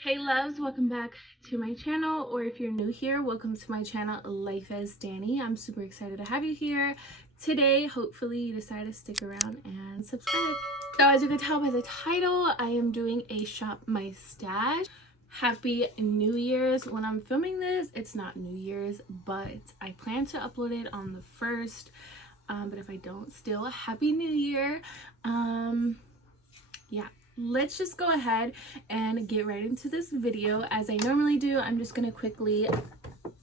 Hey loves, welcome back to my channel, or if you're new here, welcome to my channel Life as Danny. I'm super excited to have you here today. Hopefully you decide to stick around and subscribe. So as you can tell by the title, I am doing a shop my stash. Happy New Year's. When I'm filming this, it's not New Year's, but I plan to upload it on the 1st. But if I don't, still Happy New Year. Yeah, let's just go ahead and get right into this video. As I normally do, I'm just gonna quickly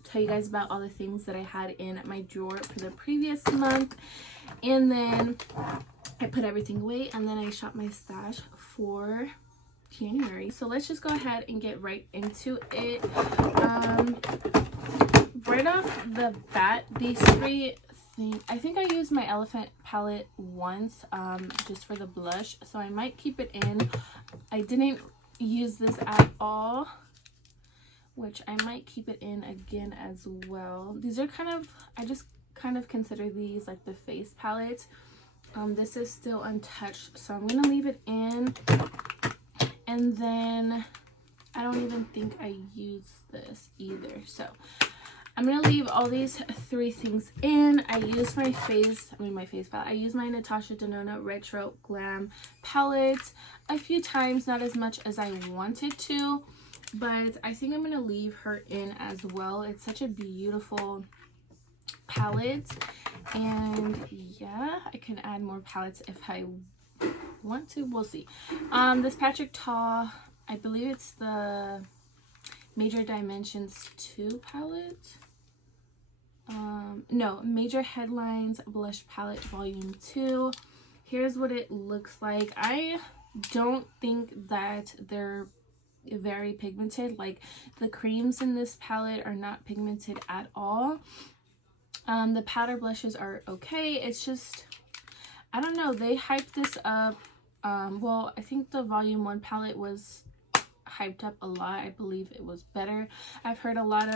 tell you guys about all the things that I had in my drawer for the previous month, and then I put everything away, and then I shop my stash for January. So let's just go ahead and get right into it. Right off the bat, these three things, I think I used my elephant palette once just for the blush, so I might keep it in. I didn't use this at all, which I might keep it in again as well. These are kind of, I just kind of consider these like the face palette. This is still untouched, so I'm gonna leave it in. And then I don't even think I used this either, so I'm gonna leave all these three things in. I use my face palette. I use my Natasha Denona Retro Glam palette a few times, not as much as I wanted to, but I think I'm gonna leave her in as well. It's such a beautiful palette, and yeah, I can add more palettes if I want to. We'll see. This Patrick Ta, I believe it's the Major Dimensions 2 palette. No, Major Headlines Blush Palette Volume 2. Here's what it looks like. I don't think that they're very pigmented. Like, the creams in this palette are not pigmented at all. The powder blushes are okay. It's just, I don't know, they hyped this up. Well, I think the Volume 1 palette was hyped up a lot. I believe it was better. I've heard a lot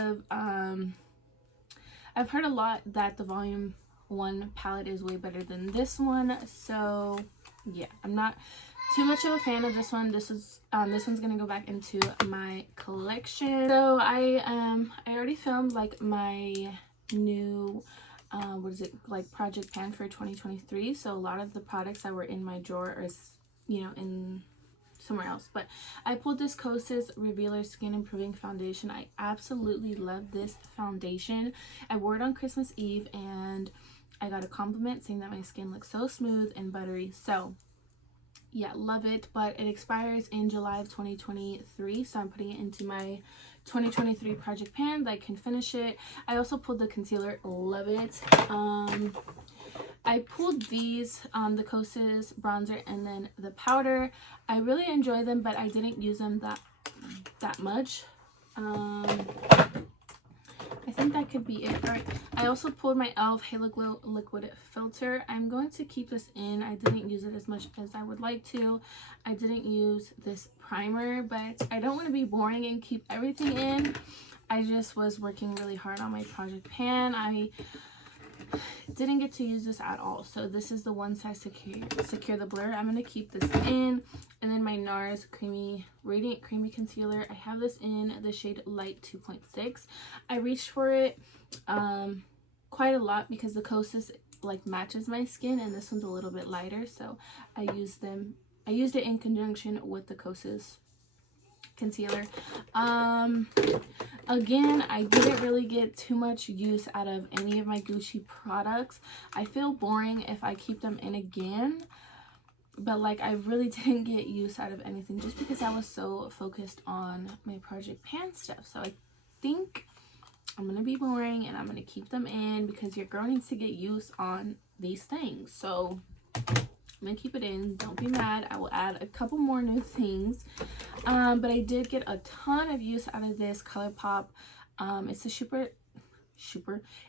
that the Volume 1 palette is way better than this one. So yeah, I'm not too much of a fan of this one. This one's gonna go back into my collection. So I already filmed like my new what is it, like project pan for 2023. So a lot of the products that were in my drawer are, you know, in somewhere else, but I pulled this Kosas Revealer Skin Improving Foundation. I absolutely love this foundation. I wore it on Christmas Eve and I got a compliment saying that my skin looks so smooth and buttery. So yeah, love it, but it expires in July of 2023, so I'm putting it into my 2023 project pan that I can finish it. I also pulled the concealer. Love it. I pulled these, the Kosas bronzer and then the powder. I really enjoy them, but I didn't use them that much. I think that could be it. All right, I also pulled my e.l.f. Halo Glow Liquid Filter. I'm going to keep this in. I didn't use it as much as I would like to. I didn't use this primer, but I don't want to be boring and keep everything in. I just was working really hard on my project pan. I didn't get to use this at all, so this is the One Size Secure the Blur. I'm going to keep this in. And then my NARS Radiant Creamy Concealer, I have this in the shade Light 2.6. I reached for it quite a lot because the Kosas like matches my skin and this one's a little bit lighter, so I used it in conjunction with the Kosas concealer. Again, I didn't really get too much use out of any of my Gucci products. I feel boring if I keep them in again, but like I really didn't get use out of anything just because I was so focused on my project pan stuff. So I think I'm gonna be boring and I'm gonna keep them in because your girl needs to get use on these things. So I'm gonna keep it in. Don't be mad. I will add a couple more new things. But I did get a ton of use out of this ColourPop. It's the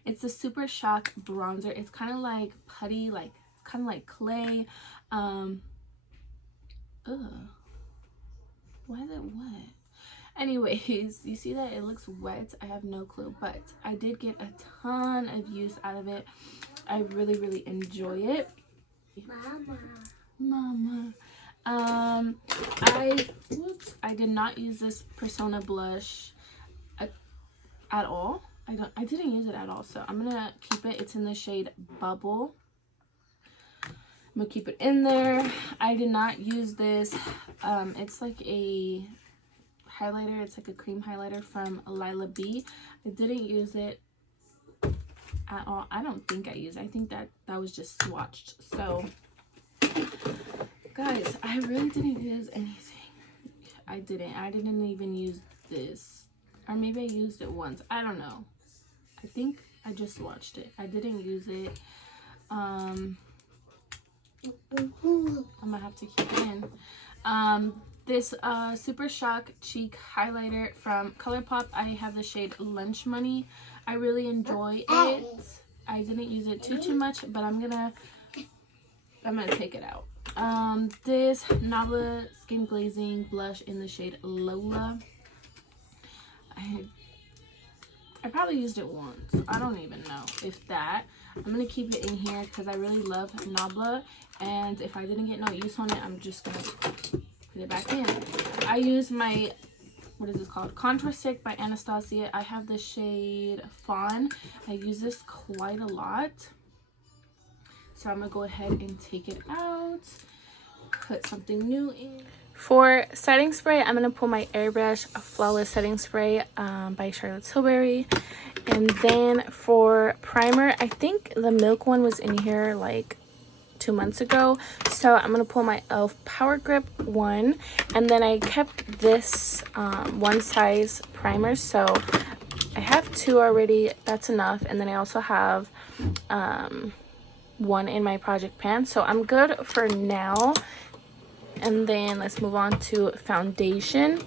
it's the Super Shock bronzer. It's kind of like putty, like kind of like clay. Ugh. Why is it wet? Anyways, you see that it looks wet? I have no clue, but I did get a ton of use out of it. I really enjoy it. Mama. I did not use this Persona blush at all. I didn't use it at all, so I'm gonna keep it. It's in the shade Bubble. I'm gonna keep it in there. I did not use this. It's like a highlighter. It's like a cream highlighter from Lila B. I didn't use it at all. I don't think I used it. I think that was just swatched. So guys, I really didn't use anything. I didn't even use this, or maybe I used it once. I don't know. I think I just swatched it. I didn't use it. I'm gonna have to keep it in. This Super Shock Cheek Highlighter from ColourPop. I have the shade Lunch Money. I really enjoy it. I didn't use it too much, but I'm gonna take it out. This Nabla Skin Glazing Blush in the shade Lola. I probably used it once. I don't even know if that. I'm gonna keep it in here because I really love Nabla, and if I didn't get no use on it, I'm just gonna put it back in. I use my, what is this called? Contour Stick by Anastasia. I have the shade Fawn. I use this quite a lot. So I'm gonna go ahead and take it out, put something new in. For setting spray, I'm gonna pull my Airbrush Flawless Setting Spray by Charlotte Tilbury. And then for primer, I think the Milk one was in here like 2 months ago. So I'm gonna pull my e.l.f. Power Grip one. And then I kept this one size primer. So I have 2 already, that's enough. And then I also have one in my project pan, so I'm good for now. And then let's move on to foundation.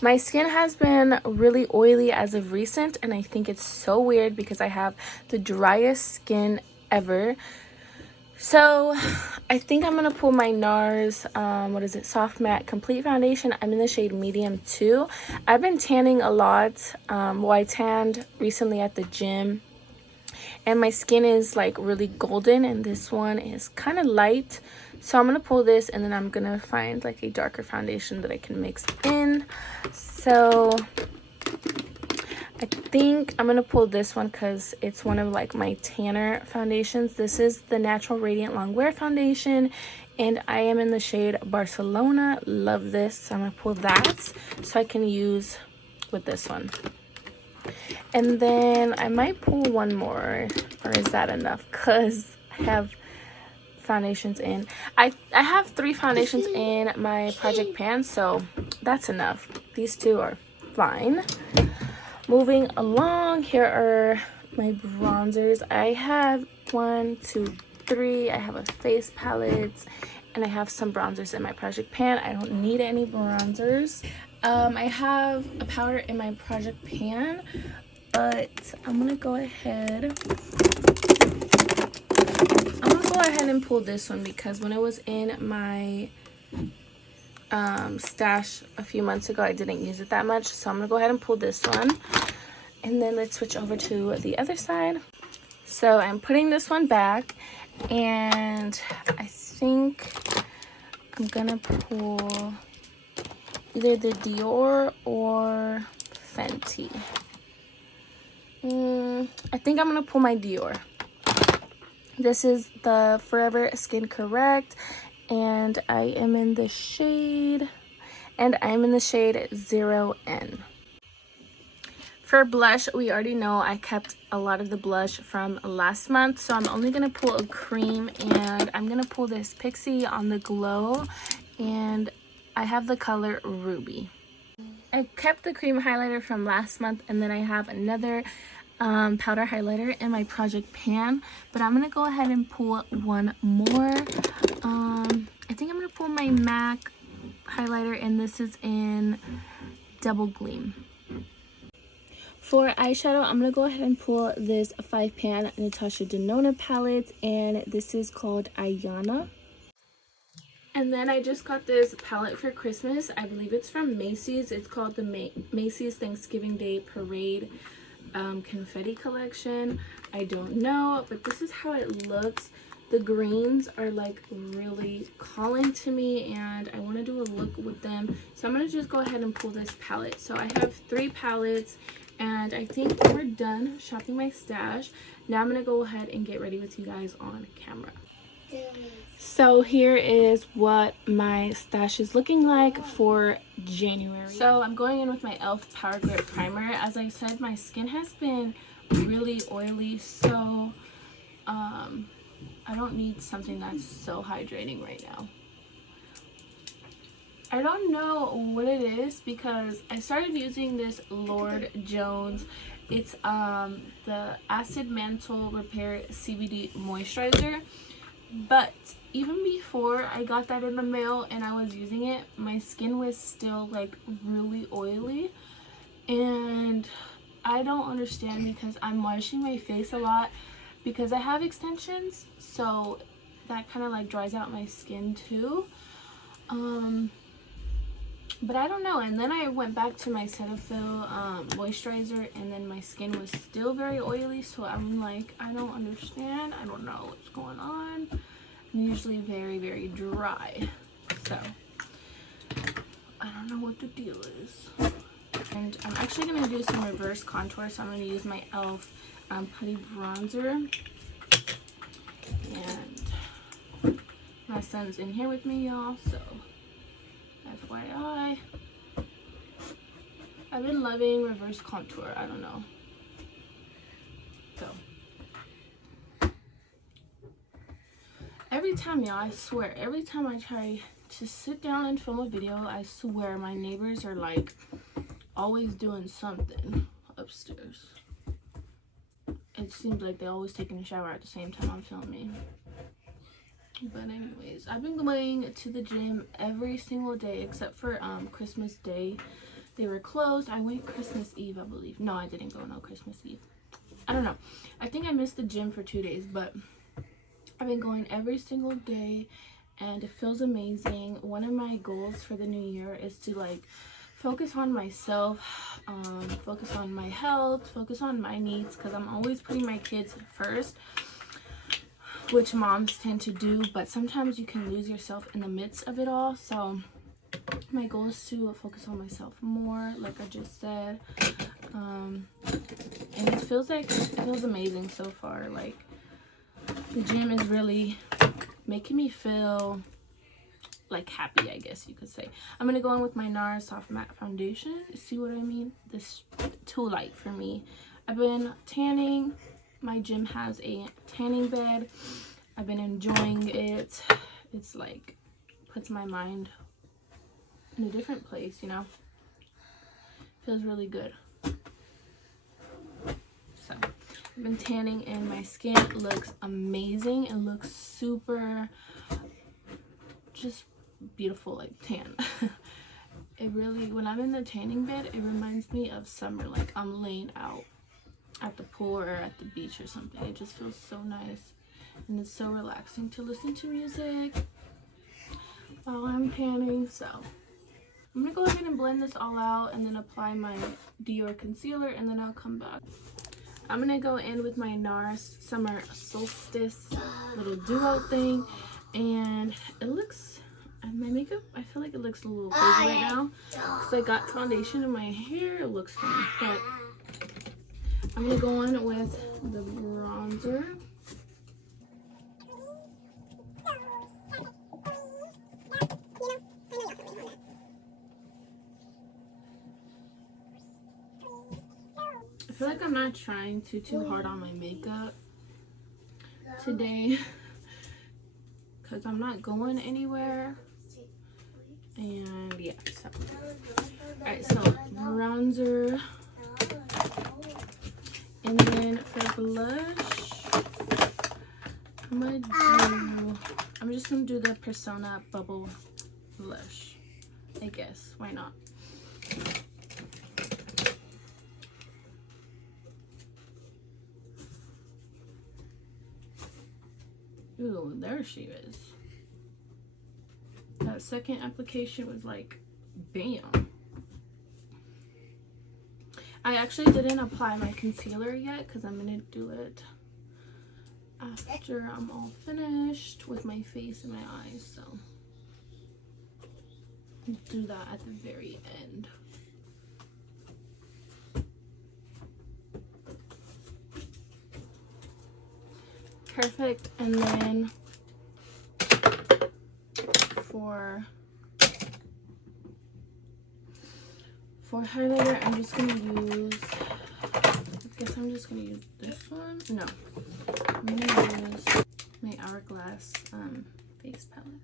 My skin has been really oily as of recent, and I think it's so weird because I have the driest skin ever. So I think I'm gonna pull my NARS what is it, Soft Matte Complete Foundation. I'm in the shade Medium 2. I've been tanning a lot. Well, I tanned recently at the gym, and my skin is like really golden, and this one is kind of light. So I'm gonna pull this, and then I'm gonna find like a darker foundation that I can mix in. So I think I'm gonna pull this one because it's one of like my tanner foundations. This is the Natural Radiant Longwear Foundation, and I am in the shade Barcelona. Love this. So I'm gonna pull that so I can use with this one. And then I might pull one more, or is that enough? Because I have foundations in. I have 3 foundations in my project pan, so that's enough. These 2 are fine. Moving along, here are my bronzers. I have 1, 2, 3. I have a face palette, and I have some bronzers in my project pan. I don't need any bronzers. I have a powder in my project pan, but I'm gonna go ahead and pull this one because when it was in my stash a few months ago, I didn't use it that much. So I'm gonna go ahead and pull this one, and then let's switch over to the other side. So I'm putting this one back, and I think I'm gonna pull either the Dior or Fenty. I think I'm gonna pull my Dior. This is the Forever Skin Correct, and I am in the shade 0N. For blush, we already know I kept a lot of the blush from last month, so I'm only gonna pull a cream, and I'm gonna pull this Pixie on the Glow, and I have the color Ruby. I kept the cream highlighter from last month, and then I have another powder highlighter in my project pan, but I'm gonna go ahead and pull one more. I think I'm gonna pull my MAC highlighter, and this is in Double Gleam. For eyeshadow, I'm gonna go ahead and pull this 5-pan Natasha Denona palette, and this is called Ayana. And then I just got this palette for Christmas. I believe it's from Macy's. It's called the Macy's Thanksgiving Day Parade Confetti Collection. I don't know, but this is how it looks. the greens are like really calling to me, and I want to do a look with them. So I'm going to just go ahead and pull this palette. So I have 3 palettes, and I think we're done shopping my stash. Now I'm going to go ahead and get ready with you guys on camera. So here is what my stash is looking like for January. So I'm going in with my e.l.f. Power Grip Primer. As I said, my skin has been really oily, so I don't need something that's so hydrating right now. I don't know what it is because I started using this Lord Jones. It's the Acid Mantle Repair CBD Moisturizer. But even before I got that in the mail and I was using it, my skin was still like really oily. And I don't understand because I'm washing my face a lot because I have extensions. So that kind of like dries out my skin too. But I don't know. And then I went back to my Cetaphil moisturizer, and then my skin was still very oily. So I'm like, I don't understand. I don't know what's going on. I'm usually very, very dry. So I don't know what the deal is. And I'm actually going to do some reverse contour. So I'm going to use my e.l.f. Putty Bronzer. And my son's in here with me, y'all. So FYI, I've been loving reverse contour. I don't know. So every time, y'all, I swear, every time I try to sit down and film a video, I swear my neighbors are like always doing something upstairs. It seems like they're always taking a shower at the same time I'm filming. But anyways, I've been going to the gym every single day except for Christmas Day. They were closed. I went Christmas Eve, I believe. No, I didn't go no Christmas Eve. I don't know. I think I missed the gym for 2 days, but I've been going every single day and it feels amazing. One of my goals for the new year is to like focus on myself, focus on my health, focus on my needs, because I'm always putting my kids first, which moms tend to do, but sometimes you can lose yourself in the midst of it all. So my goal is to focus on myself more, like I just said, and it feels amazing so far. Like the gym is really making me feel like happy, I guess you could say. I'm gonna go in with my NARS Soft Matte Foundation. See what I mean? This too light for me. I've been tanning. My gym has a tanning bed. I've been enjoying it. It's like puts my mind in a different place, you know. Feels really good. So I've been tanning and my skin looks amazing. It looks super just beautiful, like tan. It really, when I'm in the tanning bed, it reminds me of summer, like I'm laying out at the pool or at the beach or something. It just feels so nice, and it's so relaxing to listen to music while I'm tanning. So I'm gonna go ahead and blend this all out and then apply my Dior concealer, and then I'll come back. I'm gonna go in with my NARS Summer Solstice little duo thing, and it looks, my makeup, I feel like it looks a little crazy right now because I got foundation in my hair. It looks funny, but I'm gonna go in with the bronzer. I feel like I'm not trying too hard on my makeup today because I'm not going anywhere. And yeah, so alright, so bronzer, and then for blush, I'm just gonna do the Persona Bubble blush, I guess. Why not? Ooh, there she is. That second application was like, bam. I actually didn't apply my concealer yet because I'm gonna do it after I'm all finished with my face and my eyes, so I'll do that at the very end. Perfect. And then for highlighter, I'm just gonna use, I guess I'm just gonna use this one. No, I'm gonna use my Hourglass face palette.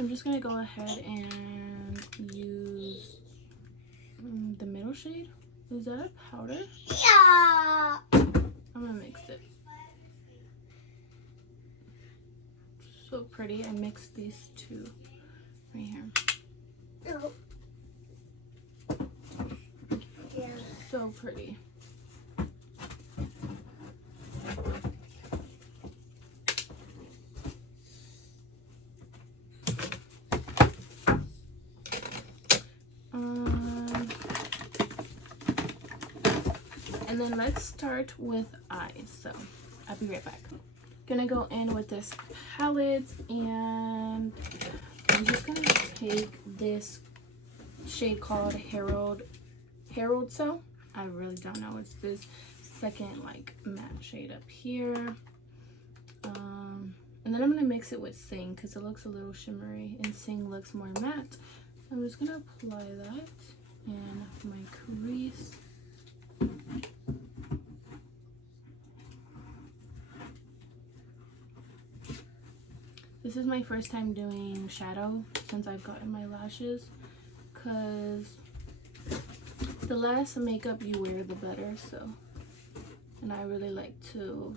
I'm just gonna go ahead and use the middle shade. Is that a powder? Yeah. I'm gonna mix it. So pretty. I mixed these two right here. Oh. Yeah. So pretty. And then let's start with eyes. So I'll be right back. Gonna go in with this palette, and I'm just gonna take this shade called Herald So. I really don't know. It's this second like matte shade up here. And then I'm gonna mix it with Sing because it looks a little shimmery, and Sing looks more matte. I'm just gonna apply that in my crease. This is my first time doing shadow since I've gotten my lashes, because the less makeup you wear, the better. So, and I really like to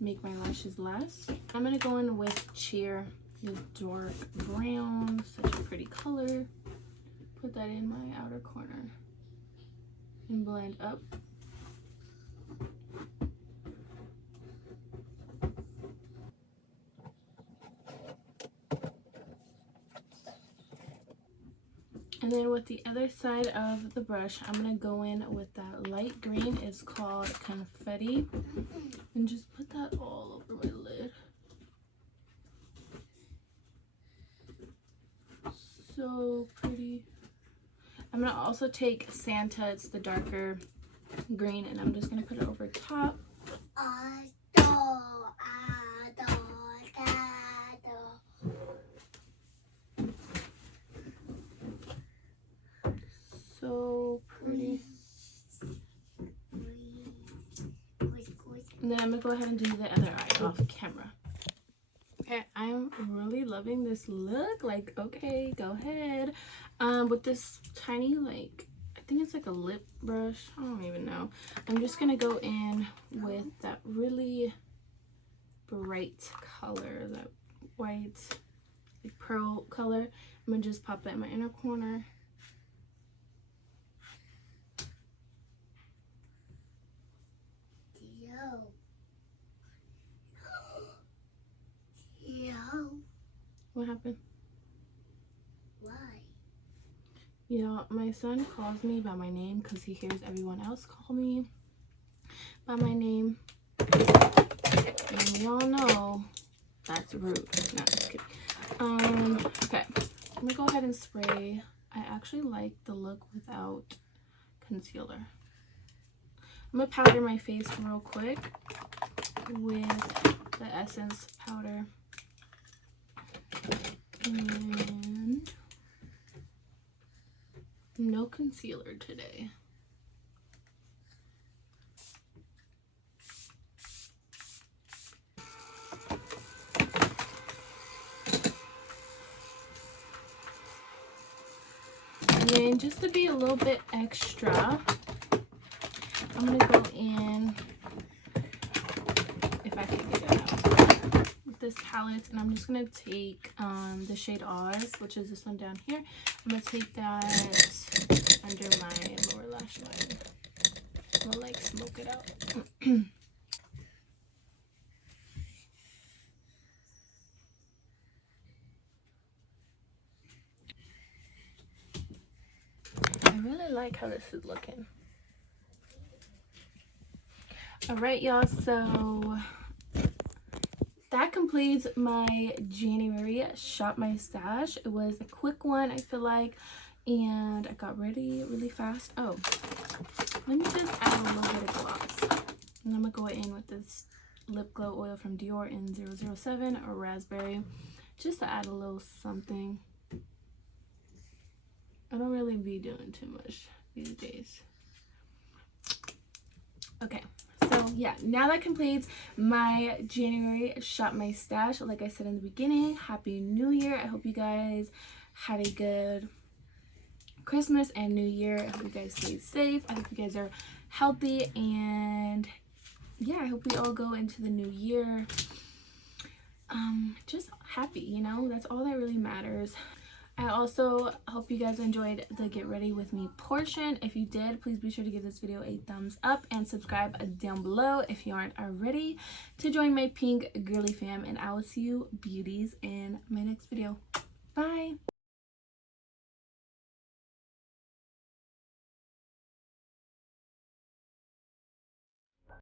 make my lashes last. I'm gonna go in with Cheer, this dark brown, such a pretty color. Put that in my outer corner and blend up. And then with the other side of the brush, I'm gonna go in with that light green. It's called Confetti, and just put that all over my lid. So pretty. I'm gonna also take Santa, it's the darker green, and I'm just gonna put it over top. So pretty. And then I'm gonna go ahead and do the other eye off camera. Okay, I'm really loving this look. Like, okay, go ahead. With this tiny, like, I think it's like a lip brush. I don't even know. I'm just gonna go in with that really bright color, that white, like pearl color. I'm gonna just pop that in my inner corner. What happened? Why? You know, my son calls me by my name because he hears everyone else call me by my name. And we all know that's rude. No, just kidding. Okay, I'm gonna go ahead and spray. I actually like the look without concealer. I'm gonna powder my face real quick with the Essence powder. And no concealer today. And then just to be a little bit extra, I'm gonna go in, if I can get it out, with this palette, and I'm just gonna take the shade Oz, which is this one down here. I'm gonna take that under my lower lash line. I'm gonna like smoke it out. I really like how this is looking. All right, y'all, so that completes my January Shop My Stash. It was a quick one, I feel like, and I got ready really fast. Oh, let me just add a little bit of gloss. And I'm gonna go in with this lip glow oil from Dior in 007 or Raspberry, just to add a little something. I don't really be doing too much these days. Okay, so yeah, now that completes my January Shop My Stash. Like I said in the beginning, Happy New Year. I hope you guys had a good Christmas and New Year. I hope you guys stayed safe. I hope you guys are healthy, and yeah, I hope we all go into the new year just happy, you know. That's all that really matters. I also hope you guys enjoyed the get ready with me portion. If you did, please be sure to give this video a thumbs up and subscribe down below if you aren't already to join my pink girly fam, and I will see you beauties in my next video. Bye.